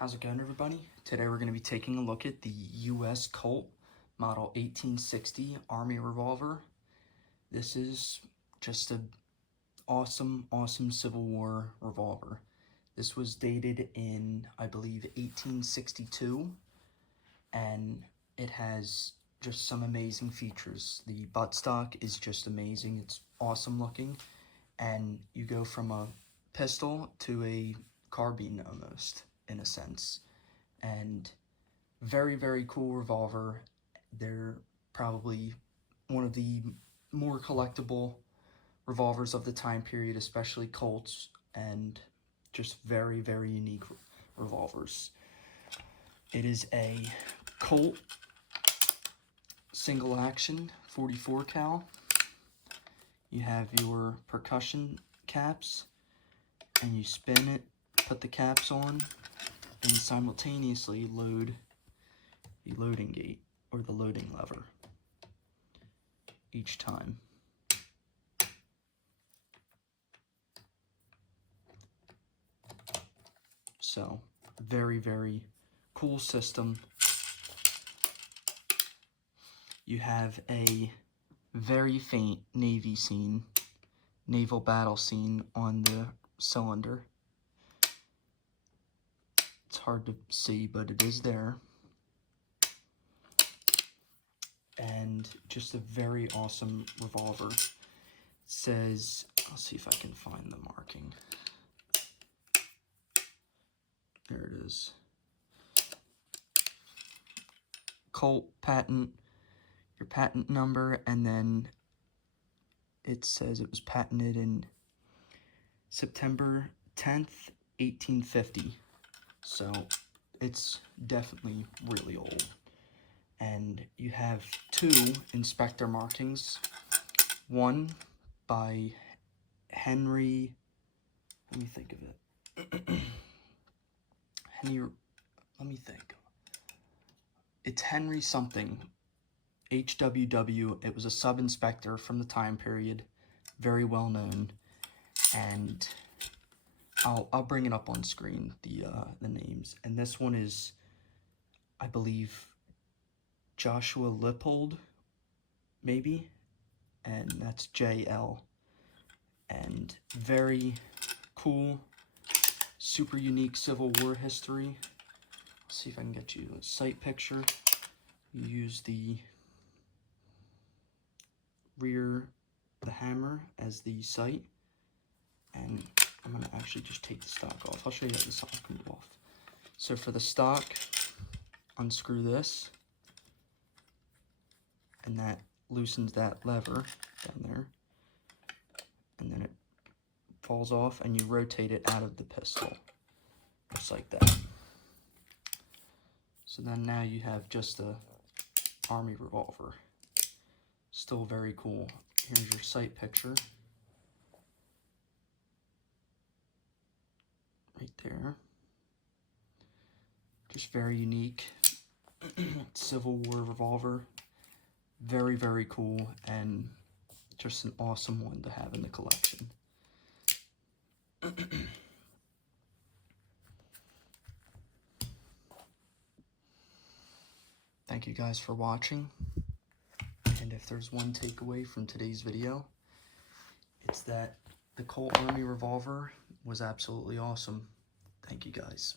How's it going, everybody? Today we're going to be taking a look at the U.S. Colt model 1860 Army Revolver. This is just an awesome Civil War revolver. This was dated in, I believe, 1862, and it has just some amazing features. The buttstock is just amazing. It's awesome looking, and you go from a pistol to a carbine almost, in a sense. And very cool revolver. They're probably one of the more collectible revolvers of the time period, especially Colts, and just very unique revolvers. It is a Colt single action 44 cal. You have your percussion caps, and you spin it, put the caps on, and simultaneously load the loading gate, or the loading lever, each time. So, very cool system. You have a very faint naval battle scene on the cylinder. It's hard to see, but it is there. And just a very awesome revolver. It says, I'll see if I can find the marking. There it is. Colt patent, your patent number, and then it says it was patented in September 10th, 1850. So it's definitely really old. And you have two inspector markings. One by Henry, let me think of it. Let me think. It's Henry something. HWW. It was a sub-inspector from the time period. Very well known. And I'll bring it up on screen, the names. And this one is, I believe, Joshua Lippold, maybe, and that's JL. And very cool, super unique Civil War history. Let's see if I can get you a sight picture. You use the hammer as the sight, and I'm going to actually just take the stock off. I'll show you how the stock can move off. So for the stock, unscrew this, and that loosens that lever down there, and then it falls off, and you rotate it out of the pistol, just like that. So then now you have just a Army revolver. Still very cool. Here's your sight picture. Right there. Just very unique Civil War revolver. Very cool, and just an awesome one to have in the collection. Thank you guys for watching, and if there's one takeaway from today's video, it's that the Colt Army Revolver was absolutely awesome. Thank you guys.